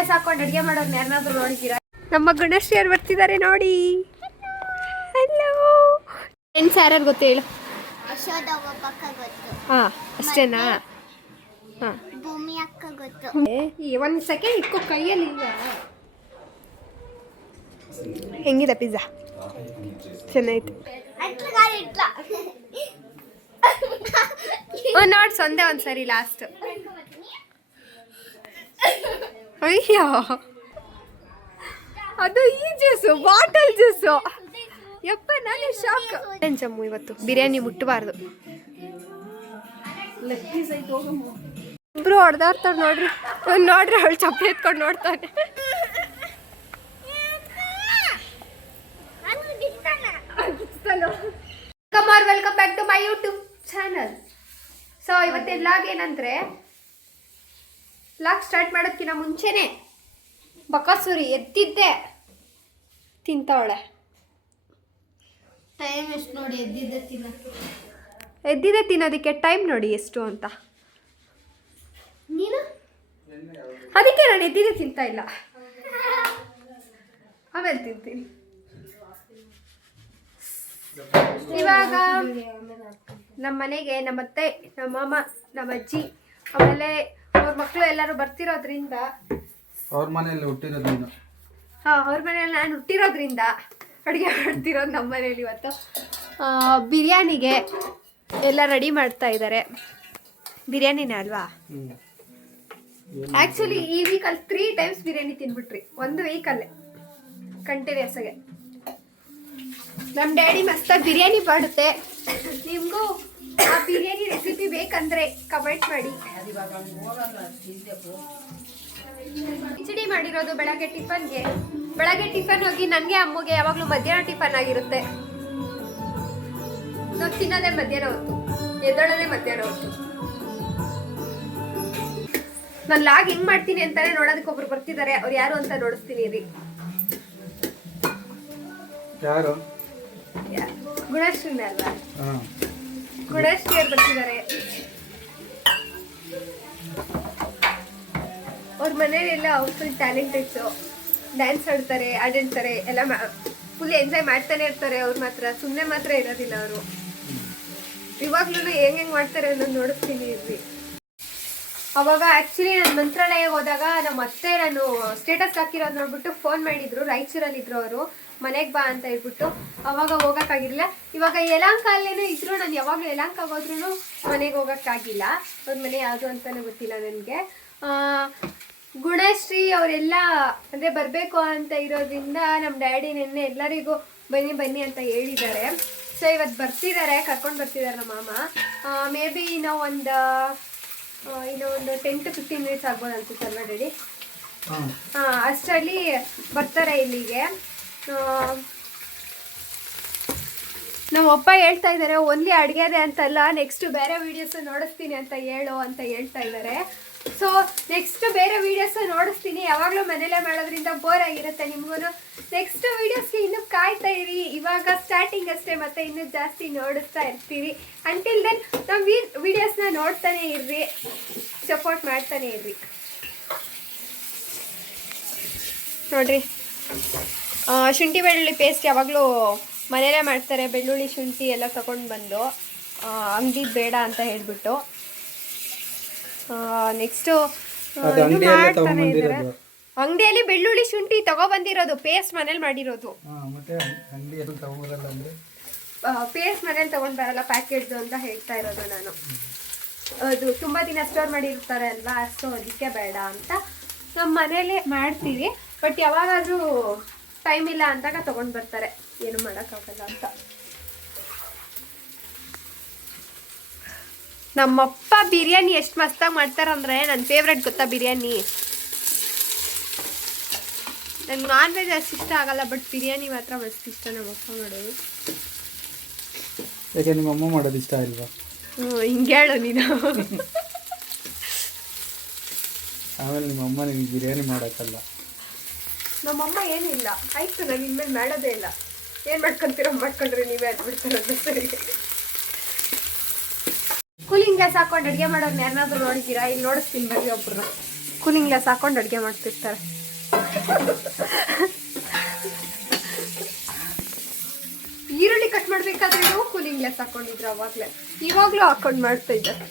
Gas ಹಾಕೊಂಡು ಅಡುಗೆ ಮಾಡೋರು ಯಾರನ್ನಾದ್ರೂ ನೋಡಿದ್ದೀರಾ? ನಮ್ಮ ಗಣೇಶ್ ಯಾರು ಬರ್ತಿದ್ದಾರೆ ನೋಡಿ. ಹಲೋ ಫ್ರೆಂಡ್ಸ್, ಯಾರ್ಯಾರು ಗೊತ್ತು ಹೇಳು? ಹಾಂ ಅಷ್ಟೇನಾ? ಹಾಂ ಭೂಮಿ ಅಕ್ಕ ಗೊತ್ತು. ಒಂದು ಸೆಕೆಂಡ್ ಇಟ್ಕೋ ಕೈಯಲ್ಲಿ. ಹೆಂಗಿದೆ ಪಿಜ್ಜಾ? ಚೆನ್ನಾಯ್ತು. ನೋಡಿ ಸೊಂದೆ ಒಂದ್ಸರಿ ಲಾಸ್ಟ್. ಅಯ್ಯೋ ಅದು ಈ ಜ್ಯೂಸು, ಬಾಟಲ್ ಜ್ಯೂಸು. ಯಪ್ಪ ನಾನು ಶಾಕ್. ಜಮ್ಮು ಇವತ್ತು ಬಿರಿಯಾನಿ ಮುಟ್ಟಬಾರ್ದು. ಇಬ್ರು ಹೊಡೆದಾಡ್ತಾರೆ ನೋಡ್ರಿ. ನೋಡ್ರಿ ಅವಳು ಚಪ್ಪಲಿ ಎತ್ಕೊಂಡು ನೋಡ್ತಾನೆ. Welcome back to my YouTube channel. So ಇವತ್ತಿನ ವ್ಲಾಗ್ ಏನಂದ್ರೆ, ವ್ಲಾಗ್ ಸ್ಟಾರ್ಟ್ ಮಾಡೋದಕ್ಕಿಂತ ಮುಂಚೆನೆ ಬಕಾಸುರಿ ಎದ್ದಿದ್ದೆ ತಿಂತಾವಳೆ. ಟೈಮ್ ಎಷ್ಟು ನೋಡಿ ಎದ್ದಿದ್ದೆ ತಿನ್ನೋದಕ್ಕೆ ಟೈಮ್ ನೋಡಿ ಎಷ್ಟು ಅಂತ. ನೀನು ಅದಕ್ಕೆ ನಾನು ಎದ್ದಿದ್ದೆ ತಿಂತಾ ಇಲ್ಲ, ಆಮೇಲೆ ತಿಂತೀನಿ. ಇವಾಗ ನಮ್ಮ ಮನೆಗೆ ನಮ್ಮ ಅತ್ತೆ, ನಮ್ಮ ಮಾಮ, ನಮ್ಮ ಅಜ್ಜಿ, ಆಮೇಲೆ ಅವ್ರ ಮಕ್ಕಳು ಎಲ್ಲರೂ ಬರ್ತಿರೋದ್ರಿಂದ, ಅವ್ರ ಮನೆಯಲ್ಲಿ ಹುಟ್ಟಿರೋದ್ರಿಂದ, ಅವ್ರ ಮನೆಯಲ್ಲಿ ನಾನು ಹುಟ್ಟಿರೋದ್ರಿಂದ ಅಡುಗೆ ಮಾಡ್ತಿರೋದು ನಮ್ಮ ಮನೇಲಿ. ಇವತ್ತು ಬಿರಿಯಾನಿಗೆ ಎಲ್ಲ ರೆಡಿ ಮಾಡ್ತಾ ಇದ್ದಾರೆ. ಬಿರಿಯಾನಿನೇ ಅಲ್ವಾ? ಆ್ಯಕ್ಚುಲಿ ಈ ವೀಕಲ್ಲಿ 3 ಟೈಮ್ಸ್ ಬಿರಿಯಾನಿ ತಿನ್ಬಿಟ್ರಿ, ಒಂದು ವೀಕಲ್ಲೇ ಕಂಟಿನ್ಯೂಸ್ ಆಗಿ. ನಮ್ಮ ಡ್ಯಾಡಿ ಮಸ್ತಾಗಿ ಬಿರಿಯಾನಿ ಮಾಡುತ್ತೆ. ನಿಮಗೂ ಆ ಬಿರಿಯಾನಿ ರೆಸಿಪಿ ಬೇಕಂದ್ರೆ ಕಮೆಂಟ್ ಮಾಡಿ. ಕಿಚಡಿ ಮಾಡಿರೋದು ಬೆಳಗ್ಗೆ ಟಿಫನ್ಗೆ. ಬೆಳಗ್ಗೆ ಟಿಫನ್ ಹೋಗಿ ನನಗೆ ಅಮ್ಮಗೆ ಯಾವಾಗಲೂ ಮಧ್ಯಾಹ್ನ ಟಿಫನ್ ಆಗಿರುತ್ತೆ. ನಾವು ತಿನ್ನೋದೇ ಮಧ್ಯಾಹ್ನ ಹೊತ್ತು, ಎದ್ದೊಳೋದೇ ಮಧ್ಯಾಹ್ನ ಹೊತ್ತು. ನಾನು ಲಾಗ್ ಹೆಂಗ್ ಮಾಡ್ತೀನಿ ಅಂತಾನೆ ನೋಡೋದಕ್ಕೆ ಒಬ್ರು ಬರ್ತಿದ್ದಾರೆ. ಅವ್ರು ಯಾರು ಅಂತ ನೋಡಿಸ್ತೀನಿ ರೀ. ಯಾರು? ಗುಣಶ್ರೀನೇ ಅಲ್ವಾ? ಗುಣಶ್ರೀ ಅವ್ರು ಬರ್ತಿದ್ದಾರೆ. ಅವ್ರ ಮನೇಲೆಲ್ಲ ಫುಲ್ ಟ್ಯಾಲೆಂಟೆಡ್ಸು, ಡ್ಯಾನ್ಸ್ ಆಡ್ತಾರೆ, ಆಡಿರ್ತಾರೆ, ಎಲ್ಲ ಫುಲ್ ಎಂಜಾಯ್ ಮಾಡ್ತಾನೆ ಇರ್ತಾರೆ. ಅವ್ರು ಮಾತ್ರ ಸುಮ್ಮನೆ ಮಾತ್ರ ಇರೋದಿಲ್ಲ. ಅವರು ಇವಾಗ್ಲೂ ಹೆಂಗೆ ಮಾಡ್ತಾರೆ ಅನ್ನೋದು ನೋಡಿಸ್ತೀನಿ ಇರ್ರಿ. ಅವಾಗ ಆ್ಯಕ್ಚುಲಿ ನಾನು ಮಂತ್ರಾಲಯಕ್ಕೆ ಹೋದಾಗ ನಮ್ಮ ಅತ್ತೆ ನಾನು ಸ್ಟೇಟಸ್ ಹಾಕಿರೋದು ನೋಡ್ಬಿಟ್ಟು ಫೋನ್ ಮಾಡಿದ್ರು. ರಾಯಚೂರಲ್ಲಿದ್ರು ಅವರು. ಮನೆಗೆ ಬಾ ಅಂತ ಹೇಳ್ಬಿಟ್ಟು ಅವಾಗ ಹೋಗೋಕ್ಕಾಗಿರಲಿಲ್ಲ. ಇವಾಗ ಯಲಹಂಕಲ್ಲೇನೂ ಇದ್ರು. ನಾನು ಯಾವಾಗಲೂ ಯಲಹಂಕ ಹೋದ್ರೂ ಮನೆಗೆ ಹೋಗೋಕ್ಕಾಗಿಲ್ಲ. ಅವ್ರ ಮನೆ ಯಾವುದು ಅಂತಲೇ ಗೊತ್ತಿಲ್ಲ ನನಗೆ. ಗುಣಶ್ರೀ ಅವರೆಲ್ಲ ಅಂದರೆ ಬರಬೇಕು ಅಂತ ಇರೋದ್ರಿಂದ ನಮ್ಮ ಡ್ಯಾಡಿ ನೆನ್ನೆ ಎಲ್ಲರಿಗೂ ಬನ್ನಿ ಬನ್ನಿ ಅಂತ ಹೇಳಿದ್ದಾರೆ. ಸೊ ಇವತ್ತು ಬರ್ತಿದ್ದಾರೆ, ಕರ್ಕೊಂಡು ಬರ್ತಿದ್ದಾರೆ ನಮ್ಮ ಮಾಮ. ಮೇ ಬಿ ಇನ್ನೂ ಒಂದು 10 to 15 ಮಿನಿಟ್ಸ್ ಆಗ್ಬೋದು ಅನ್ಸುತ್ತಲ್ವ ಡ್ಯಾಡಿ? ಅಷ್ಟರಲ್ಲಿ ಬರ್ತಾರೆ ಇಲ್ಲಿಗೆ. ನಮ್ಮ ಅಪ್ಪ ಹೇಳ್ತಾ ಇದ್ದಾರೆ ಓನ್ಲಿ ಅಡುಗೆದೆ ಅಂತಲ್ಲ, ನೆಕ್ಸ್ಟ್ ಬೇರೆ ವೀಡಿಯೋಸ್ ನೋಡಿಸ್ತೀನಿ ಅಂತ ಹೇಳು ಅಂತ ಹೇಳ್ತಾ ಇದ್ದಾರೆ. ಸೊ ನೆಕ್ಸ್ಟ್ ಬೇರೆ ವೀಡಿಯೋಸ್ ನೋಡಿಸ್ತೀನಿ. ಯಾವಾಗಲೂ ಮನೇಲೇ ಮಾಡೋದ್ರಿಂದ ಬೋರ್ ಆಗಿರುತ್ತೆ ನಿಮಗೂ. ನೆಕ್ಸ್ಟ್ ವೀಡಿಯೋಸ್ಗೆ ಇನ್ನೂ ಕಾಯ್ತಾ ಇರಿ. ಇವಾಗ ಸ್ಟಾರ್ಟಿಂಗ್ ಅಷ್ಟೇ, ಮತ್ತೆ ಇನ್ನೂ ಜಾಸ್ತಿ ನೋಡಿಸ್ತಾ ಇರ್ತೀವಿ. ಅಂಟಿಲ್ ದೆನ್ ನಮ್ಮ ವೀಡಿಯೋಸ್ನ ನೋಡ್ತಾನೆ ಇರ್ರಿ, ಸಪೋರ್ಟ್ ಮಾಡ್ತಾನೆ ಇರ್ರಿ. ನೋಡ್ರಿ, ಶುಂಠಿ ಬೆಳ್ಳುಳ್ಳಿ ಪೇಸ್ಟ್ ಯಾವಾಗಲೂ ಮನೇಲೇ ಮಾಡ್ತಾರೆ. ಬೆಳ್ಳುಳ್ಳಿ ಶುಂಠಿ ಎಲ್ಲ ತಗೊಂಡು ಬಂದು ಅಂಗಡಿ ಬೇಡ ಅಂತ ಹೇಳಿಬಿಟ್ಟು ನೆಕ್ಸ್ಟು ಮಾಡ್ತಾನೆ ಇದ್ದಾರೆ. ಅಂಗಡಿಯಲ್ಲಿ ಬೆಳ್ಳುಳ್ಳಿ ಶುಂಠಿ ತಗೊಬಂದಿರೋದು, ಪೇಸ್ಟ್ ಮನೇಲಿ ಮಾಡಿರೋದು. ಪೇಸ್ಟ್ ಮನೇಲಿ ತಗೊಂಡು ಬರಲ್ಲ, ಪ್ಯಾಕೆಟ್ದು ಅಂತ ಹೇಳ್ತಾ ಇರೋದು ನಾನು. ಅದು ತುಂಬ ದಿನ ಸ್ಟೋರ್ ಮಾಡಿರ್ತಾರೆ ಅಲ್ವಾ, ಸೊ ಅದಕ್ಕೆ ಬೇಡ ಅಂತ ನಮ್ಮ ಮನೇಲಿ ಮಾಡ್ತೀವಿ. ಬಟ್ ಯಾವಾಗಾದ್ರೂ ಟೈಮ್ ಇಲ್ಲ ಅಂದಾಗ ತಗೊಂಡು ಬರ್ತಾರೆ, ಏನು ಮಾಡೋಕ್ಕಾಗಲ್ಲ ಅಂತ. ನಮ್ಮಪ್ಪ ಬಿರಿಯಾನಿ ಎಷ್ಟು ಮಸ್ತಾಗಿ ಮಾಡ್ತಾರಂದ್ರೆ, ನನ್ನ ಫೇವ್ರೆಟ್ ಗೊತ್ತಾ ಬಿರಿಯಾನಿ. ನಂಗೆ ನಾನ್ ವೆಜ್ ಅಷ್ಟು ಇಷ್ಟ ಆಗಲ್ಲ, ಬಟ್ ಬಿರಿಯಾನಿ ಮಾತ್ರ ಮಸ್ತ್ ಇಷ್ಟ ನಮ್ಮಪ್ಪ ಮಾಡೋದು. ಯಾಕೆ ನಿಮ್ಮ ಅಮ್ಮ ಮಾಡೋದು ಇಷ್ಟ ಅಲ್ವಾ? ಹಿಂಗೆ ಹೇಳು ನೀನು. ಆಮೇಲೆ ನಿಮ್ಮ ಅಮ್ಮ ನಿಮಗೆ ಬಿರಿಯಾನಿ ಮಾಡೋಕ್ಕಲ್ಲ. ನಮ್ಮಮ್ಮ ಏನಿಲ್ಲ, ಆಯಿತು ನಾನು ಇನ್ಮೇಲೆ ಮಾಡೋದೇ ಇಲ್ಲ. ಏನು ಮಾಡ್ಕೊತೀರೋ ಮಾಡ್ಕೊಂಡ್ರೆ ನೀವೇ ಅದ್ಬಿಡ್ತಾರದು ಸರಿ. ಕೂಲಿಂಗ್ ಗ್ಯಾಸ್ ಹಾಕೊಂಡು ಅಡುಗೆ ಮಾಡೋರು ಯಾರನ್ನಾದ್ರೂ ನೋಡಿದ್ದೀರಾ? ಇಲ್ಲಿ ನೋಡಿಸ್ತೀನಿ ಬರ್ರಿ ಒಬ್ಬರು. ಕೂಲಿಂಗ್ ಗ್ಲಾಸ್ ಹಾಕೊಂಡು ಅಡುಗೆ ಮಾಡ್ತಿರ್ತಾರೆ. ಈರುಳ್ಳಿ ಕಟ್ ಮಾಡ್ಬೇಕಾದ್ರೂ ಕೂಲಿಂಗ್ ಗ್ಲಾಸ್ ಹಾಕೊಂಡಿದ್ರು ಅವಾಗಲೇ, ಇವಾಗಲೂ ಹಾಕೊಂಡು ಮಾಡ್ತಾ ಇದ್ದಾರೆ.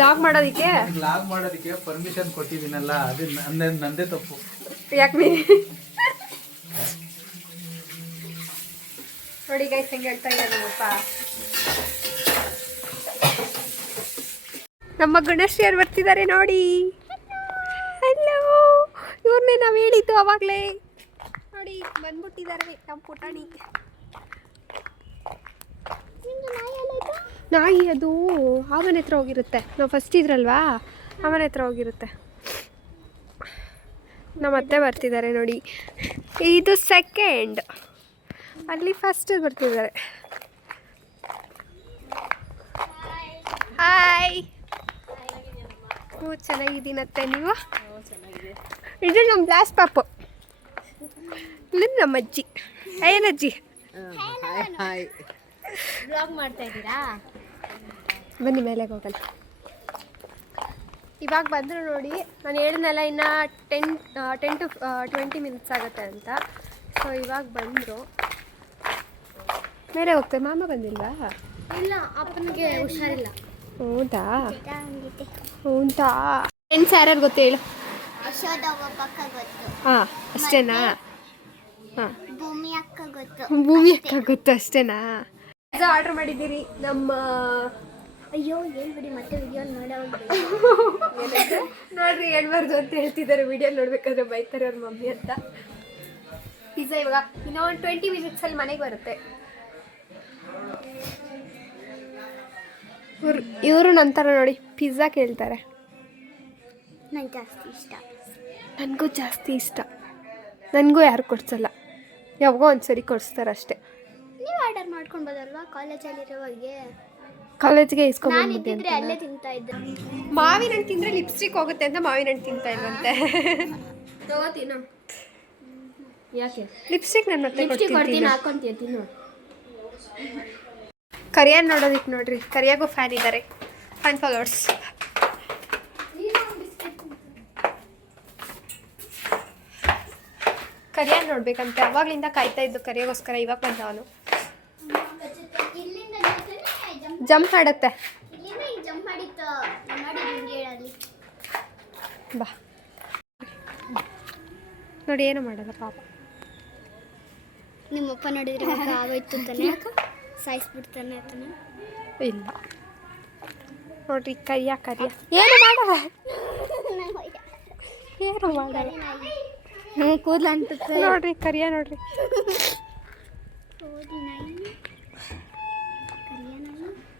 ಲಾಗ್ ಮಾಡೋದಕ್ಕೆ ಪರ್ಮಿಷನ್ ಕೊಟ್ಟಿದ್ದೀನಲ್ಲ, ಅದು ನಂದೇ ತಪ್ಪು. ಯಾಕೆ ನೋಡಿ ಗೈಸ್ ಹೆಂಗೆ ಹೇಳ್ತಾ ಇದ್ದಾರೆ ನಮ್ಮಪ್ಪ. ನಮ್ಮ ಗುಣಶ್ರೀ ಅವ್ರು ಬರ್ತಿದ್ದಾರೆ ನೋಡಿ. ಹಲೋ, ಇವ್ರನ್ನೇ ನಾವು ಹೇಳಿದ್ದು ಅವಾಗಲೇ. ನೋಡಿ ಬಂದ್ಬಿಟ್ಟಿದ್ದಾರೆ ನಮ್ಮ ಪುಟಾಣಿ. ನಾಯಿ ಅದು ಅವನ ಹತ್ರ ಹೋಗಿರುತ್ತೆ. ನಾವು ಫಸ್ಟ್ ಇದ್ರಲ್ವಾ, ಅವನ ಹತ್ರ ಹೋಗಿರುತ್ತೆ. ನಮ್ಮ ಅತ್ತೆ ಬರ್ತಿದ್ದಾರೆ ನೋಡಿ. ಇದು ಸೆಕೆಂಡ್, ಅಲ್ಲಿ ಫಸ್ಟ್ ಬರ್ತಿದ್ದಾರೆ. ಹಾಯ್, ಹ್ಞೂ ಚೆನ್ನಾಗಿದ್ದೀನತ್ತೆ. ನೀವು? ಇದು ನಮ್ಮ ಬ್ಲಾಸ್ಟ್ ಪಾಪು, ಇದು ನಮ್ಮ ಅಜ್ಜಿ. ಏನಜ್ಜಿ ಬ್ಲಾಗ್ ಮಾಡ್ತಾ ಇದ್ದೀರಾ? ಬನ್ನಿ ಮೇಲೆ ಹೋಗಲ್ಲ. ಇವಾಗ ಬಂದರು ನೋಡಿ. ನಾನು ಹೇಳಿದ್ನಲ್ಲ ಇನ್ನು 10 to 20 ಮಿನಿಟ್ಸ್ ಆಗುತ್ತೆ ಅಂತ. ಸೊ ಇವಾಗ ಬಂದರು. ಮೇಲೆ ಹೋಗ್ತೇವೆ. ಮಾಮ ಬಂದಿಲ್ವಾ? ಇಲ್ಲ, ಅಪ್ಪನಿಗೆ ಹುಷಾರಿಲ್ಲ. ಹೌದಾ? ಹೌದಾ? ಫ್ರೆಂಡ್ಸ್ ಯಾರ್ಯಾರು ಗೊತ್ತು ಹೇಳು? ಯಶೋದ ಪಕ್ಕ ಗೊತ್ತು. ಹಾಂ ಅಷ್ಟೇನಾ? ಹಾಂ, ಭೂಮಿ ಅಕ್ಕ ಗೊತ್ತು. ಭೂಮಿ ಅಕ್ಕ ಗೊತ್ತು ಅಷ್ಟೇನಾ? ಆರ್ಡ್ರ್ ಮಾಡಿದ್ದೀರಿ ನಮ್ಮ. ಅಯ್ಯೋ ಹೇಳ್ಬಿಡಿ, ಮತ್ತೆ ವಿಡಿಯೋ ನೋಡ್ರಿ ಹೇಳ್ಬಾರ್ದು ಅಂತ ಹೇಳ್ತಿದ್ದಾರೆ. ವಿಡಿಯೋ ನೋಡ್ಬೇಕಾದ್ರೆ ಬೈತಾರೆ ಅವ್ರ ಮಮ್ಮಿ ಅಂತ. ಪಿಜ್ಜಾ ಇವಾಗ ಇನ್ನೊಂದು 20 ಮಿನಿಟ್ಸಲ್ಲಿ ಮನೆಗೆ ಬರುತ್ತೆ. ಇವರು ನಂತರ ನೋಡಿ ಪಿಜ್ಜಾ ಕೇಳ್ತಾರೆ. ನಂಗೆ ಜಾಸ್ತಿ ಇಷ್ಟ. ನನಗೂ ಜಾಸ್ತಿ ಇಷ್ಟ. ನನಗೂ ಯಾರು ಕೊಡ್ಸಲ್ಲ, ಯಾವಾಗೋ ಒಂದ್ಸರಿ ಕೊಡಿಸ್ತಾರೆ ಅಷ್ಟೇ. ನೀವು ಆರ್ಡರ್ ಮಾಡ್ಕೊಳ್ಬೋದಲ್ವಾ ಕಾಲೇಜಲ್ಲಿರೋವಾಗೆ? ಕಾಲೇಜ್ಗೆ ಇಸ್ಕೊಂಡ್ಬಂದಿದ್ದೆ ನಾನಿದ್ದಿದ್ರೆ ಅಲ್ಲೇ ತಿಂತಾ ಇದ್ದೆ. ಮಾವಿನ ಹಣ್ಣು ತಿಂದರೆ ಲಿಪ್ಸ್ಟಿಕ್ ಹೋಗುತ್ತೆ ಅಂತ ಮಾವಿನ ಹಣ್ಣು ತಿಂತಾ ಇಲ್ವಂತೆ. ತಗೋತೀನ? ಯಾಕೆ? ಲಿಪ್ಸ್ಟಿಕ್ ನನ್ನ ಮತ್ತೆ ಕೊಡ್ತೀನಿ, ಹಾಕೊಂತೀಯ ತಿನ್ನು. ಕರಿಯಾನ್ ನೋಡೋದಕ್ಕೆ ನೋಡ್ರಿ, ಕರಿಯಾಗೂ ಫ್ಯಾನ್ ಇದ್ದಾರೆ, ಫ್ಯಾನ್ ಫಾಲೋವರ್ಸ್. ಕರಿಯಾನ್ ನೋಡ್ಬೇಕಂತೆ, ಅವಾಗಲಿಂದ ಕಾಯ್ತಾ ಇದ್ದು ಕರಿಯಾಗೋಸ್ಕರ. ಇವಾಗ ಬಂದ ಅವನು. ಜಂಪ್ ಮಾಡುತ್ತೆ. ಬಾ ನೋಡಿ, ಏನು ಮಾಡಲ್ಲ ಪಾಪ. ನಿಮ್ಮಪ್ಪ ನೋಡಿದ್ರೆ ಆಗೋಯ್ತು ತಾನೆ, ಸಾಯಿಸ್ಬಿಡ್ತಾನೆ ಆತನ. ಇಲ್ಲ ನೋಡ್ರಿ, ಕರಿಯ ಏನು ಮಾಡಲ್ಲ, ಏನು ಮಾಡಲ್ಲ. ಕೂದಲ ಅಂತ ನೋಡ್ರಿ, ಕರಿಯ ನೋಡ್ರಿ.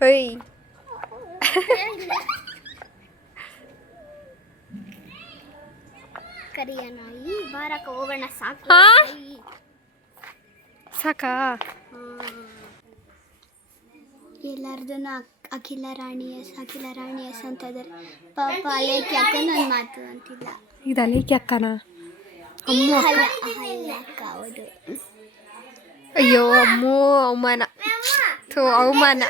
ಓಯ್ ಕರಿಯ ನಾಯಿ ಬಾರಕ ಹೋಗೋಣ. ಸಾಕು ಸಾಕಾ? ಎಲ್ಲಾರ್ದನ್ನು ಅಖಿಲ ರಾಣಿ ಎಸ್ ಅಂತ ಇದ್ದಾರೆ. ಪಾಪ ಅಲೇಕಿ ಅಕ್ಕ ನನ್ನ ಮಾತು ಅಂತಿಲ್ಲ. ಇದು ಅಲೇಕಿ ಅಕ್ಕನ? ಅಮ್ಮ ಅಕ್ಕ ಹೌದು. ಅಯ್ಯೋ ಅಮ್ಮೋ, ಅವಮಾನ, ಥೋ ಅವಮಾನ.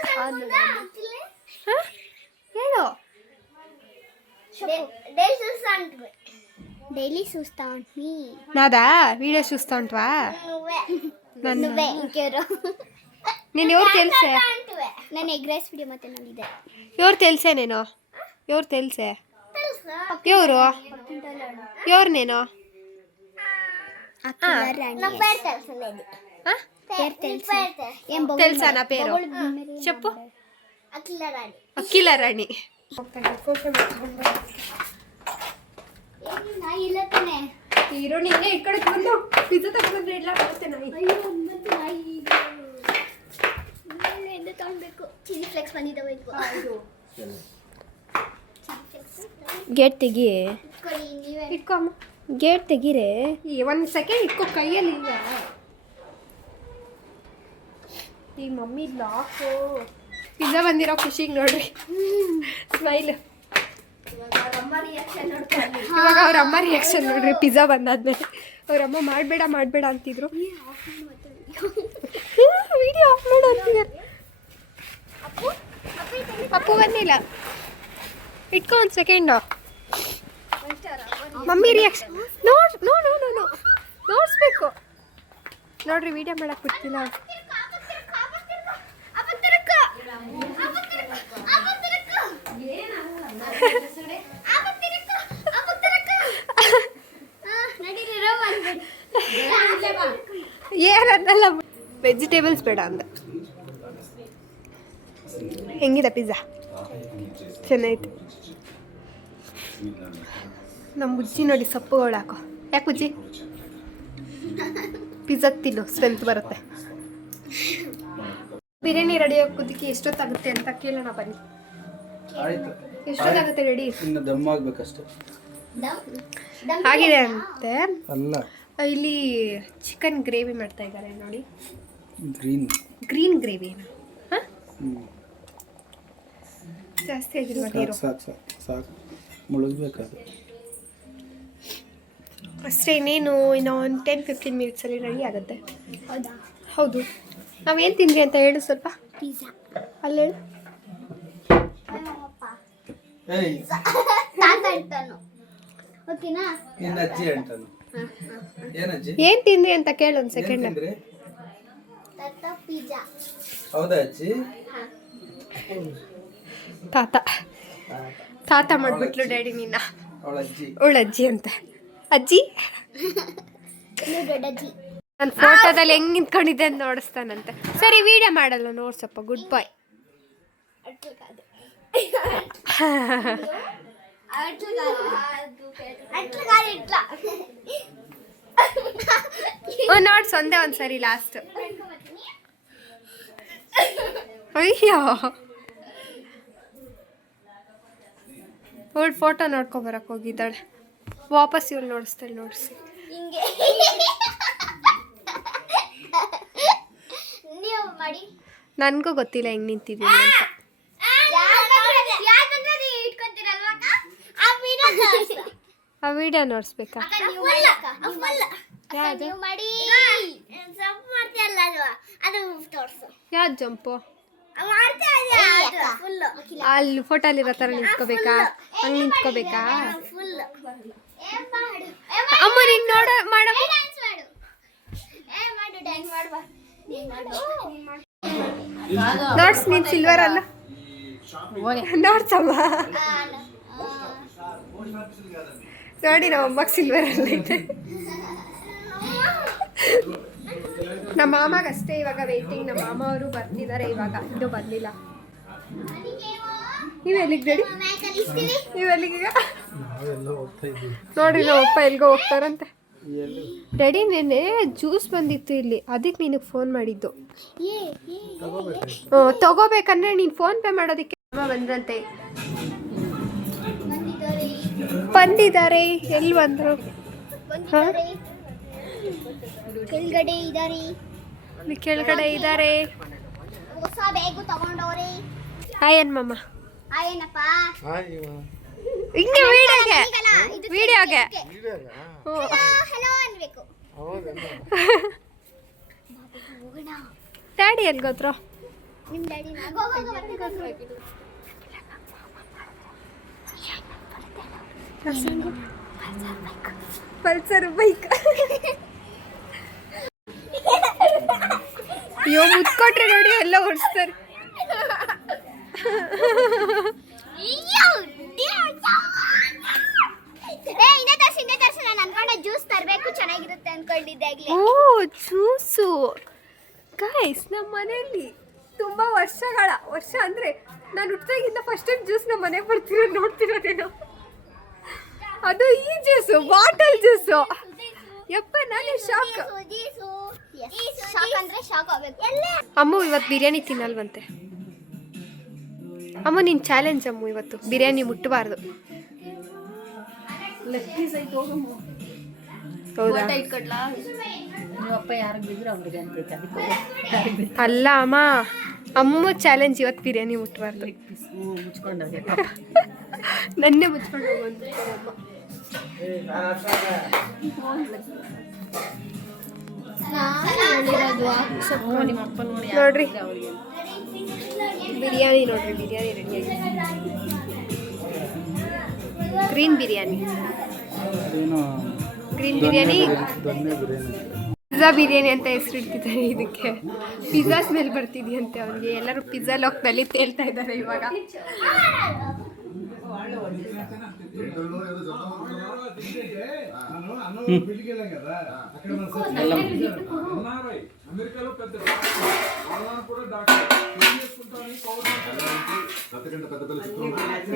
ಹೇಳು. ಡೈಲಿ చూస్తా ఉంటుని. నాదా వీడియో చూస్తా ఉంటావా? నువ్వే ఇంకెవరు? నేను ఎవరు తెలుసే? నేను ఎగ్ రైస్ వీడియో ಮತ್ತೆ ನೋಡಿದೆ. ఎవరు తెలుసే? నేను ఎవరు తెలుసే? ఎవరు ఎవరు? నేను అఖిల రాణి. నా పేరు తెలుసలేదు. పేరు తెలుసు. ఏం తెలుసా నా పేరు? చెప్పు. అఖిల రాణి. అఖిల రాణి. ನಾಯಿ ಇಲ್ಲ ತಾನೆ? ಹೀರೋ ನಿನ್ನೆ ಈ ಕಡೆ ಬಂದು ಪಿಜ್ಜಾ ತಗೊಂಡ್ರೆ ಎಲ್ಲ ಬರುತ್ತೆ ನಾಯಿ. ಅಯ್ಯೋ ಮತ್ತೆ ನಾಯಿ ಎಂದು ತಗೊಳ್ಬೇಕು. ಚಿಲ್ಲಿ ಫ್ಲೆಕ್ಸ್ ಬಂದಿದ್ದಾವೆ ಇದು. ಗೇಟ್ ತೆಗಿ. ಇಟ್ಕೊಳ್ಳಿ ನೀವೇ. ಇಟ್ಕೊ ಅಮ್ಮ, ಗೇಟ್ ತೆಗೀರೆ. ಒಂದು ಸೆಕೆಂಡ್ ಇಟ್ಕೊ, ಕೈಯಲ್ಲಿ ಇಲ್ಲ. ಈ ಮಮ್ಮಿ ಲಾಕು. ಪಿಜ್ಜಾ ಬಂದಿರೋ ಖುಷಿಗೆ ನೋಡ್ರಿ, ಸ್ಮೈಲ್. ಇವಾಗ ಅವ್ರ ಅಮ್ಮ ರಿಯಾಕ್ಷನ್ ನೋಡ್ರಿ. ಪಿಜ್ಜಾ ಬಂದಾದ್ಮೇಲೆ ಅವ್ರ ಅಮ್ಮ ಮಾಡಬೇಡ ಅಂತಿದ್ರು. ವಿಡಿಯೋ ಆಫ್ ಮಾಡು ಅಂತಿದ್ದಾರೆ. ಅಪ್ಪು ಬಂದಿಲ್ಲ, ಇಟ್ಕೊ ಒಂದು ಸೆಕೆಂಡು. ಮಮ್ಮಿ ರಿಯಾಕ್ಷನ್ ನೋಡಿಸ್ಬೇಕು ನೋಡ್ರಿ, ವಿಡಿಯೋ ಮಾಡಕ್ ಬಿಡ್ತಿಲ್ಲ. ಏನಲ್ಲ, ವೆಜಿಟೇಬಲ್ಸ್ ಬೇಡ ಅಂದ. ಹೆಂಗಿದೆ ಪಿಜ್ಜಾ? ಚೆನ್ನಾಯ್ತು. ನಮ್ಮ ಬುಜ್ಜಿ ನೋಡಿ ಸೊಪ್ಪುಗಳು ಹಾಕೋ. ಯಾಕೆ ಬುಜ್ಜಿ? ಪಿಜ್ಜಾ ತಿನ್ನು, ಸ್ಟ್ರೆಂತ್ ಬರುತ್ತೆ. ಬಿರಿಯಾನಿ ರೆಡಿ ಹಾಕೋದಕ್ಕೆ ಎಷ್ಟೊತ್ತಾಗುತ್ತೆ ಅಂತ ಕೇಳೋಣ ಬನ್ನಿ. ಆಯ್ತು, ಎಷ್ಟೊತ್ತಾಗುತ್ತೆ ರೆಡಿ? ಇನ್ನು ದಮ್ ಆಗ್ಬೇಕಷ್ಟೇ. ಆಗಿದೆ ಅಂತೆ. ಅಲ್ಲ, ಇಲ್ಲಿ ಚಿಕನ್ ಗ್ರೇವಿ ಮಾಡ್ತಾ ಇದ್ದಾರೆ ನೋಡಿ. ಗ್ರೀನ್ ಗ್ರೇವಿ ಜಾಸ್ತಿ ಆಗಿಲ್ವಾ ನೀರು? ಸಾಕು ಮುಳುಗ್ಬೇಕಾದ್ರೆ ಅಷ್ಟೇ. ಇನ್ನೇನು ಇನ್ನು ಒಂದು 10-15 ಮಿನಿಟ್ಸಲ್ಲಿ ರೆಡಿ ಆಗುತ್ತೆ. ಹೌದಾ? ಹೌದು. ನಾವೇನು ತಿಂದ್ರಿ ಅಂತ ಹೇಳು ಸ್ವಲ್ಪ. ಪಿಜ್ಜಾ. ಅಲ್ಲಿ ಹೇಳು. ಏಯ್ ತಾತ ಇರ್ತಾನು. ಓಕೆನಾ? ನಿನ್ನ ಅಜ್ಜಿ ಅಂತಾನು. ಏನಜ್ಜಿ ಏನು ತಿಂದ್ರಿ ಅಂತ ಕೇಳು ಒಂದು ಸೆಕೆಂಡ್. ತಾತ ಪಿಜ್ಜಾ. ಹೌದಾ ಅಜ್ಜಿ? ತಾತ ಮಾಡ್ಬಿಟ್ಲು ಡ್ಯಾಡಿ ನಿನ್ನ. ಅವಳ ಅಜ್ಜಿ ಅಂತ. ಅಜ್ಜಿ ದೊಡ್ಡಜ್ಜಿ. ನಾನು ಫೋಟೋದಲ್ಲಿ ಹೆಂಗ್ ನಿಂತ್ಕೊಂಡಿದ್ದೆ ಅಂತ ನೋಡಿಸ್ತಾನಂತೆ. ಸರಿ, ವಿಡಿಯೋ ಮಾಡಲ್ಲ ನೋಡ್ಸಪ್ಪ. ಗುಡ್ ಬಾಯ್. ನೋಡ್ಸ್ ಒಂದೇ ಒಂದ್ಸರಿ ಲಾಸ್ಟ್. ಅಯ್ಯೋ, ಅವಳು ಫೋಟೋ ನೋಡ್ಕೊಬರಕ್ಕೆ ಹೋಗಿದ್ದಾಳೆ. ವಾಪಸ್ ಇವಳು ನೋಡಿಸ್ತಾಳೆ. ನೋಡಿಸಿ ಹಿಂಗೆ ನೀವು ಮಾಡಿ. ನನಗೂ ಗೊತ್ತಿಲ್ಲ ಹೆಂಗೆ ನಿಂತಿದ್ದೀನಿ ಅಂತ. ಆ ವಿಡಿಯೋ ನೋಡಿಸ್ಬೇಕಾ? ಯಾವುದು? ಯಾವ್ದು ಜಂಪು? ಅಲ್ಲಿ ಫೋಟೋಲಿರೋ ಥರ ನಿಂತ್ಕೋಬೇಕಾ? ಹಂಗೆ ನಿಂತ್ಕೋಬೇಕಾ? ಅಮ್ಮ ನೀನು ಮಾಡು. ನೋಡ್ಸ್, ನೀನು ಸಿಲ್ವರ್ ಅಲ್ಲ ನೋಡ್ಸಮ್ಮ. ನೋಡಿ, ನಮ್ಮ ಅಮ್ಮಗೆ ಸಿಲ್ವರ್ ಅಲ್ಲ ಐತೆ. ನಮ್ಮ ಮಾಮಾಗಷ್ಟೇ ಇವಾಗ ವೇಟಿಂಗ್. ನಮ್ಮ ಮಾಮ ಅವರು ಬರ್ತಿದ್ದಾರೆ ಇವಾಗ, ಇದು ಬಂದಿಲ್ಲ. ನೀವೆಲ್ಲಿಗೆ ರೆಡಿ? ನೀವೆಲ್ಲಿಗೀಗ? ನೋಡಿ, ನಮ್ಮ ಅಪ್ಪ ಎಲ್ಗೋ ಹೋಗ್ತಾರಂತೆ. ರೆಡಿ, ನೆನ್ನೆ ಜ್ಯೂಸ್ ಬಂದಿತ್ತು ಇಲ್ಲಿ, ಅದಕ್ಕೆ ನಿನಗೆ ಫೋನ್ ಮಾಡಿದ್ದು. ತಗೋಬೇಕಂದ್ರೆ ನೀನು ಫೋನ್ ಪೇ ಮಾಡೋದಕ್ಕೆ ಅಮ್ಮ ಬಂದ್ರಂತೆ. ಬಂದಿದ್ದಾರೆ. ಎಲ್ಲಿ ಬಂದರು? ಕೆಳಗಡೆ ಇದ್ದಾರೆ. ಹೊಸ ಬ್ಯಾಗು ತಗೊಂಡವ್ರೆ. ಹಾಯನ್ ಮಮ್ಮ. ಹಾಯೇನಪ್ಪ. ಹಿಂಗೆ ವಿಡಿಯೋಗೆ ಹಲೋ ಅನ್ಬೇಕು. ಡ್ಯಾಡಿ ಎಲ್ಲಿ ಗೊತ್ತರು? ನಿಮ್ಮ ಡ್ಯಾಡಿ ಪಲ್ಸರ್ ಬೈಕ್. ಅಯ್ಯೋ, ಮುತ್ಕೊಟ್ರೆ ನೋಡಿ ಎಲ್ಲ ಓಡಿಸ್ತಾರೆ. ಜ್ಯೂಸ್ ತರಬೇಕು, ಚೆನ್ನಾಗಿರುತ್ತೆ ಅನ್ಕೊಂಡಿದ್ದಾಗ್ಲೇ. ಓ, ಜ್ಯೂಸು ಗೈಸ್. ನಮ್ಮ ಮನೆಯಲ್ಲಿ ತುಂಬ ವರ್ಷ ಅಂದರೆ ನಾನು ಹುಟ್ಟಿದಾಗಿಂದ ಫಸ್ಟ್ ಟೈಮ್ ಜ್ಯೂಸ್ ನಮ್ಮ ಮನೆಗೆ ನೋಡ್ತಿರೋದೇನೋ. ಅದು ಈ ಜ್ಯೂಸು, ಬಾಟಲ್ ಜ್ಯೂಸು. ಯಪ್ಪ, ನಾನು ಶಾಕ್. ಅಮ್ಮ ಇವತ್ತು ಬಿರಿಯಾನಿ ತಿನ್ನಲ್ವಂತೆ. ಅಮ್ಮ ನಿನ್ನ ಚಾಲೆಂಜ್ ಅಮ್ಮ, ಇವತ್ತು ಬಿರಿಯಾನಿ ಮುಟ್ಟಬಾರ್ದು. ಹೌದಾ? ಅಲ್ಲ ಅಮ್ಮ, ಅಮ್ಮ ಚಾಲೆಂಜ್ ಇವತ್ತು ಬಿರಿಯಾನಿ ಮುಟ್ಟಬಾರ್ದು. ನನ್ನೇ ಮುಚ್ಕೊಂಡು ಹೋಗುವಂತ ಅಮ್ಮ. ನೋಡ್ರಿ ಬಿರಿಯಾನಿ ನೋಡ್ರಿ, ಬಿರಿಯಾನಿ ರೆಡಿಯಾಗಿ, ಗ್ರೀನ್ ಬಿರಿಯಾನಿ, ಏನೋ ಗ್ರೀನ್ ಬಿರಿಯಾನಿ, ದೊನ್ನೆ ಬಿರಿಯಾನಿ. ಪಿಜ್ಜಾ ಬಿರಿಯಾನಿ ಅಂತ ಹೆಸರಿಟ್ಟಿದ್ದಾರೆ ಇದಕ್ಕೆ. ಪಿಜ್ಜಾ ಸ್ಮೆಲ್ ಬರ್ತಿದೆಯಂತೆ ಅವ್ರಿಗೆ. ಎಲ್ಲರೂ ಪಿಜ್ಜಾ ಲೋಕದಲ್ಲಿ ತೇಳ್ತಾ ಇದ್ದಾರೆ ಇವಾಗ.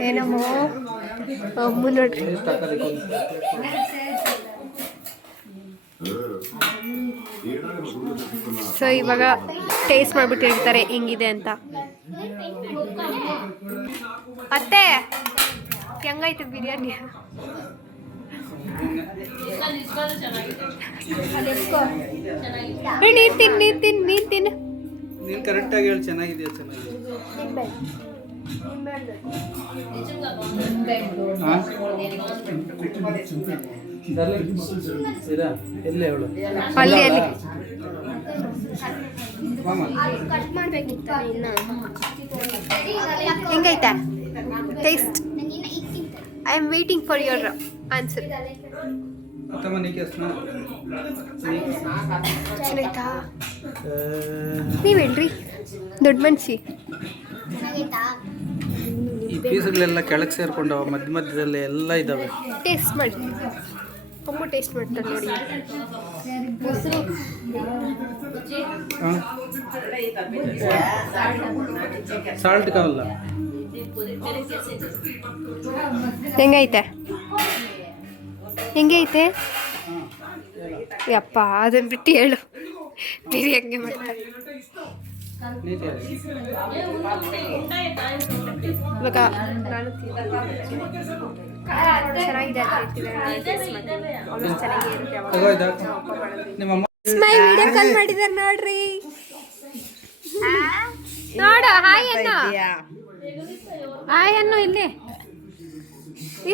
ಏನಮ್ಮೋ ಅಮ್ಮ ನೋಡ್ರಿ. ಸೊ ಇವಾಗ ಟೇಸ್ಟ್ ಮಾಡ್ಬಿಟ್ಟು ಹೇಳ್ತಾರೆ ಹೆಂಗಿದೆ ಅಂತ. ಅತ್ತೆ ಹೆಂಗೈತೆ ಬಿರಿಯಾನಿ? ನೀನ್ ತಿನ್ ನೀನ್ ತಿನ್ ನೀನ್ ತಿನ್. ನೀನು ಕರೆಕ್ಟಾಗಿ ಹೇಳಿ, ಚೆನ್ನಾಗಿದೆಯಾ? ಚೆನ್ನಾಗಿದೆ. ಎಲ್ಲಿ ಹೇಳು? ಅಲ್ಲಿ ಅಲ್ಲಿ ಹೆಂಗೈತೆ taste? I am waiting for your answer. ಚೆನ್ನಾಯ್ತಾ? ನೀವು ಹೇಳ್ರಿ, ದೊಡ್ಡ ಮನ್ಸಿ. ಈ ಪೀಸ್ಗಳೆಲ್ಲ ಕೆಳಗೆ ಸೇರ್ಕೊಂಡವ, ಮಧ್ಯ ಮಧ್ಯದಲ್ಲಿ ಎಲ್ಲ ಇದ್ದಾವೆ. ಟೇಸ್ಟ್ ಮಾಡಿ, ಅಮ್ಮ ಟೇಸ್ಟ್ ಮಾಡ್ತಾರೆ ನೋಡಿ. ಸಾಲ್ಟ್ ಕಾವಲ್ಲ. ಹೆಂಗೈತೆ? ಹೆಂಗೈತೆ? ಯಪ್ಪ ಅದನ್ನ ಬಿಟ್ಟು ಹೇಳು, ಬೇರೆ ಹೆಂಗೆ ಮಾಡ್ತಾರೆ ಇವಾಗ. ನಾನು ಚೆನ್ನಾಗಿದೆ ಅಂತ ಹೇಳ್ತಿದ್ದಾರೆ, ಆಲ್ಮೋಸ್ಟ್ ಚೆನ್ನಾಗೇ ಇರುತ್ತೆ. ಸ್ಮೈಲ್ ವಿಡಿಯೋ ಕಾಲ್ ಮಾಡಿದಾರೆ ನೋಡ್ರಿ. ನೋಡು, ಹಾಯ್ ಅನ್ನು, ಹಾಯ್ ಅನ್ನು ಇಲ್ಲಿ.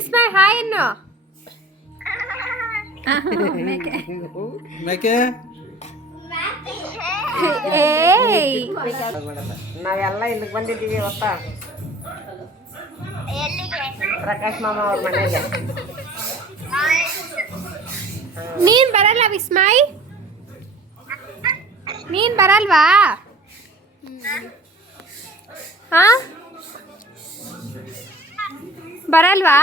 ಇಸ್ಮಾಯಿಲ್ ಹಾಯ್ ಅನ್ನು. ಮೇಕೆ ನಾವೆಲ್ಲ ಇಲ್ಲಿಗೆ ಬಂದಿದ್ದೀವಿ ಇವತ್ತ, ಪ್ರಕಾಶ್ ಮಾಮ ಅವ್ರ ಮನೆಗೆ. ನೀನ್ ಬರಲ್ಲ ವಿಸ್ಮಯ್? ನೀನ್ ಬರಲ್ವಾ? ಹಾ ಬರಲ್ವಾ?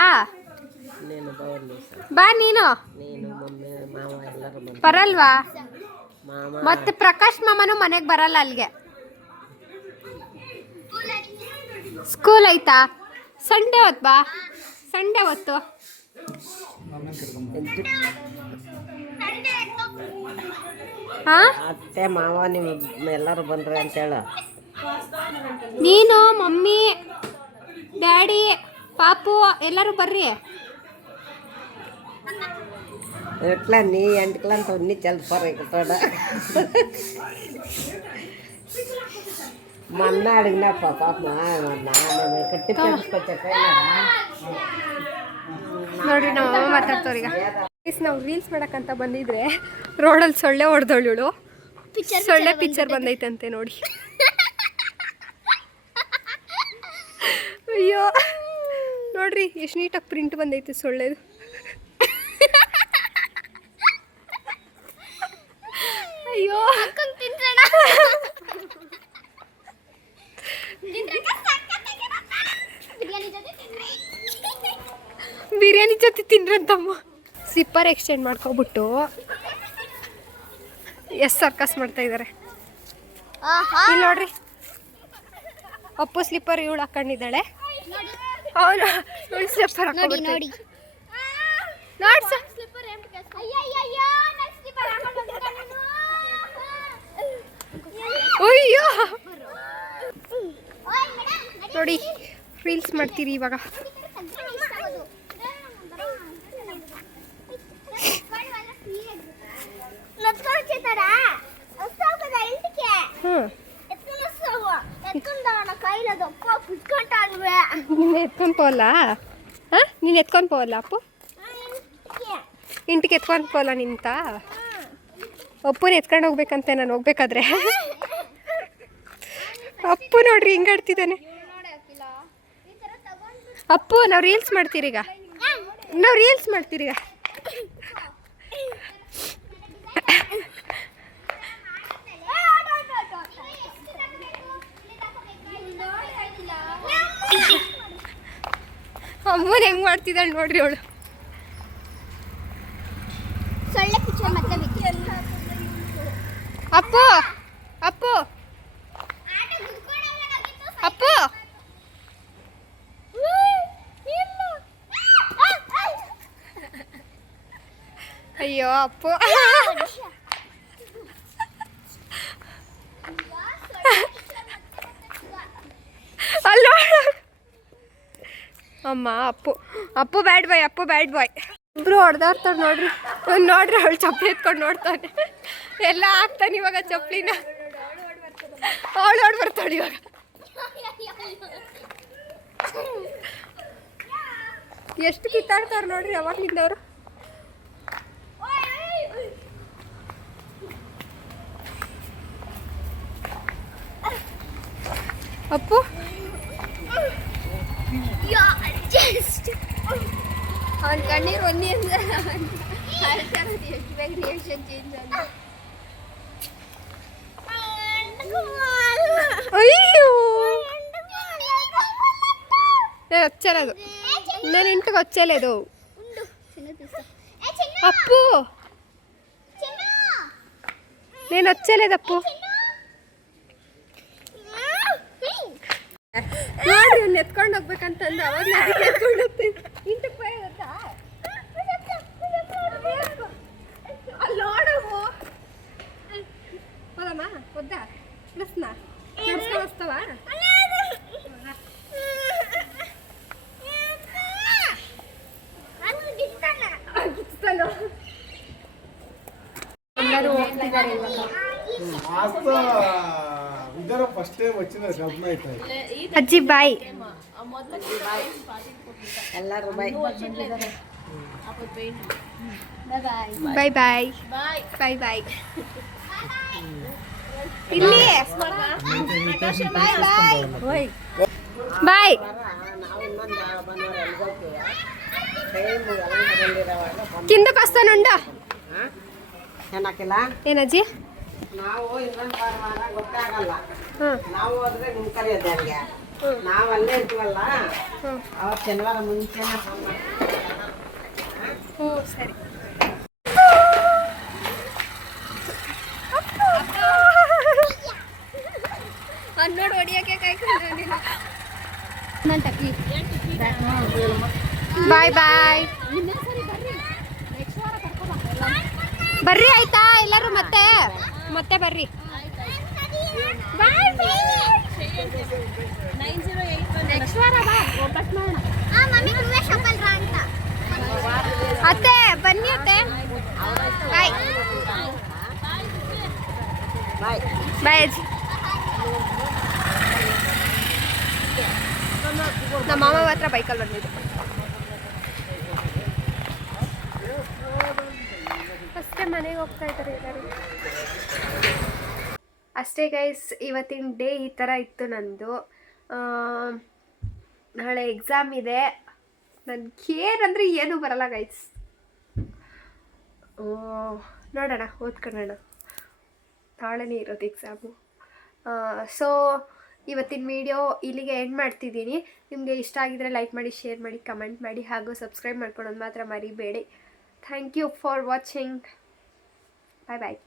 ಬಾ ನೀನು. ಬರಲ್ವಾ? ಮತ್ತೆ ಪ್ರಕಾಶ್ ಮಾಮನು ಮನೆಗೆ ಬರಲ್ಲ ಅಲ್ಲಿಗೆ. ಸ್ಕೂಲ್ ಐತಾ? ಸಂಡೇ ಹೊತ್ತು ಬಾ, ಸಂಡೇ ಹೊತ್ತು. ಹಾ ಅತ್ತೆ ಮಾವ ನಿಮ್ಮ ಎಲ್ಲರೂ ಬಂದ್ರಿ ಅಂತೇಳ. ನೀನು, ಮಮ್ಮಿ, ಡ್ಯಾಡಿ, ಪಾಪು ಎಲ್ಲರೂ ಬರ್ರಿ. ఎట్లా నీ ఎంటికలంతా ఉన్ని చల్లిపోరు ఇక్కడ మొన్న అడిగినా పాప నాన్న కట్టి తీసుకొచ్చాక ನೋಡ್ರಿ ನಮ್ಮ ಅಮ್ಮ ಮಾತಾಡ್ತವ್ರ. ಈಗ ನಾವು ರೀಲ್ಸ್ ಮಾಡಕ್ಕಂತ ಬಂದಿದ್ರೆ ರೋಡಲ್ಲಿ ಸೊಳ್ಳೆ ಹೊಡೆದವಳು. ಸೊಳ್ಳೆ ಪಿಕ್ಚರ್ ಬಂದೈತಂತೆ ನೋಡಿ. ಅಯ್ಯೋ ನೋಡ್ರಿ ಎಷ್ಟು ನೀಟಾಗಿ ಪ್ರಿಂಟ್ ಬಂದೈತೆ ಸೊಳ್ಳೆದು. ಅಯ್ಯೋ ಬಿರಿಯಾನಿ ಜೊತೆ ತಿನ್ರಂತಮ್ಮ. ಸಿಪ್ಪರ್ ಎಕ್ಸ್ಚೇಂಜ್ ಮಾಡ್ಕೊಬಿಟ್ಟು ಸರ್ಕಸ್ ಮಾಡ್ತಾ ಇದ್ದಾರೆ. ಇಲ್ಲಿ ನೋಡ್ರಿ, ಅಪ್ಪು ಸ್ಲಿಪ್ಪರ್ ಇವಳು ಹಾಕೊಂಡಿದ್ದಾಳೆ. ಅವನು ಸ್ಲಿಪ್ಪರ್ ಹಾಕೊಂಡು ನೋಡಿ. ಅಯ್ಯೋ ನೋಡಿ, ರೀಲ್ಸ್ ಮಾಡ್ತೀರಿ ಇವಾಗ. ನೀನು ಎತ್ಕೊಂಡು పోవಲ್ಲ? ನೀನು ಎತ್ಕೊಂಡು పోవಲ್ಲ ಅಪ್ಪು? ఇంటికి ఎత్తుకొని పోవాలా నింత? ಅಪ್ಪನ ಎತ್ಕೊಂಡು ಹೋಗ್ಬೇಕಂತೆ ನಾನು ಹೋಗ್ಬೇಕಾದ್ರೆ. ಅಪ್ಪು ನೋಡ್ರಿ ಹಿಂಗೆ ಆಡ್ತಿದ್ದಾನೆ. ಅಪ್ಪು ನಾವು ರೀಲ್ಸ್ ಮಾಡ್ತೀರೀಗ, ಅಮ್ಮನ ಹೆಂಗ್ ಮಾಡ್ತಿದ್ದಾಳೆ ನೋಡ್ರಿ ಅವಳು. ಅಪ್ಪು ಅಪ್ಪು ಅಪ್ಪು ಅಯ್ಯೋ ಅಪ್ಪು ಅಲ್ಲ ಅಮ್ಮ. ಅಪ್ಪು ಬ್ಯಾಡ್ ಬಾಯ್ ಇಬ್ರು ಹೊಡೆದಾಡ್ತಾರೆ ನೋಡ್ರಿ. ಅವಳು ಚಪ್ಪಲಿ ಎತ್ಕೊಂಡು ನೋಡ್ತಾನೆ. ಎಲ್ಲ ಹಾಕ್ತಾನೆ ಇವಾಗ ಚಪ್ಪಲಿನ. ಅವಳು ಓಡ್ ಬರ್ತಾಳೆ ಇವಾಗ. ಎಷ್ಟು ಕಿತ್ತಾಡ್ತಾರೆ ನೋಡ್ರಿ ಯಾವಾಗ್ಲಿಂದ ಅವರು. ಅಪ್ಪು ಅವನ ಕಣ್ಣೀರು ಒಂದೇ ಎಷ್ಟು ಬೇಗ ರಿಯಾಕ್ಷನ್ ಚೇಂಜ್ ಆಗ. ಅಯ್ಯೋ నేను వచ్చలేదు, నేను ఇంటికి వచ్చలేదు. అప్పు నేను వచ్చలేదు అప్పు. ನೋಡ್ರಿ ಇವ್ನ ಎತ್ಕೊಂಡು ಹೋಗ್ಬೇಕಂತಂದು ಅವಾಗ ಎತ್ಕೊಂಡು ಹೋಗ್ತೀನಿ. ಇಂಟಿಗೆ ಹೋಗೋದಾ ಅಲ್ಲಿ ನೋಡವು ಹೋದಮ್ಮ ವದ್ದ ಪ್ಲಸ್ನಾ ನಡ್ಸ್ಕೊಂಡು ವಸ್ತವ. ಎಲ್ಲರೂ ಹೋಗ್ತಿದ್ದಾರೆ ಅಜ್ಜಿ ಬಾಯ್. ಎಲ್ಲರೂ ಬಾಯ್ ಬಾಯ್ ಬಾಯ್ ಬಾಯ್ ಬಾಯ್. ಇಲ್ಲಿ ಬಾಯ್ ಬಾಯ್ ಬಾಯ್. కిందకు వస్తానుండా. ಏನಜ್ಜಿ ನಾವು ಇನ್ನೊಂದು ವಾರ ಗೊತ್ತಾಗಲ್ಲ. ನಾವು ಹೋದ್ರೆ ನಿಮ್ ಕರೆಯೋದು ಹಂಗೆ. ನಾವು ಅಲ್ಲೇ ಇರ್ತೀವಲ್ಲ ಅವತ್ತು ಶನಿವಾರ ಮುಂಚೆನೇ ಫೋನ್ ಹ್ಞೂ ಸರಿ. ಅನ್ನೋಡು ಹೊಡಿಯೋಕೆ ಕಾಯ್ಕೊಂಡು ಬಾಯ್ ಬಾಯ್. ಬರ್ರಿ ಆಯ್ತಾ ಎಲ್ಲರೂ ಮತ್ತೆ ಬರ್ರಿ. ಅತ್ತೆ ಬನ್ನಿ ಅತ್ತೆ. ಬಾಯ್ ಬಾಯ್ ಬಾಯ್ ಅಜ್ಜಿ. ನಮ್ಮ ಮಾಮ ಹತ್ರ ಬೈಕಲ್ಲಿ ಬಂದಿದ್ದು. ಅಷ್ಟೇ ಮನೆಗೆ ಹೋಗ್ತಾ ಇದ್ದಾರೆ ಎಲ್ಲರೂ. ಅಷ್ಟೇ ಗೈಸ್, ಇವತ್ತಿನ ಡೇ ಈ ಥರ ಇತ್ತು ನಂದು. ನಾಳೆ ಎಕ್ಸಾಮ್ ಇದೆ. ನನಗೇನಂದರೆ ಏನೂ ಬರಲ್ಲ ಗೈಸ್. ನೋಡೋಣ, ಓದ್ಕೊಳ್ಳೋಣ. ನಾಳೆನೇ ಇರೋದು ಎಕ್ಸಾಮು. ಸೊ ಇವತ್ತಿನ ವಿಡಿಯೋ ಇಲ್ಲಿಗೆ ಎಂಡ್ ಮಾಡ್ತಿದ್ದೀನಿ. ನಿಮಗೆ ಇಷ್ಟ ಆಗಿದರೆ ಲೈಕ್ ಮಾಡಿ, ಶೇರ್ ಮಾಡಿ, ಕಮೆಂಟ್ ಮಾಡಿ, ಹಾಗೂ ಸಬ್ಸ್ಕ್ರೈಬ್ ಮಾಡ್ಕೊಳ್ಳೋದು ಮಾತ್ರ ಮರಿಬೇಡಿ. Thank you for watching. Bye bye.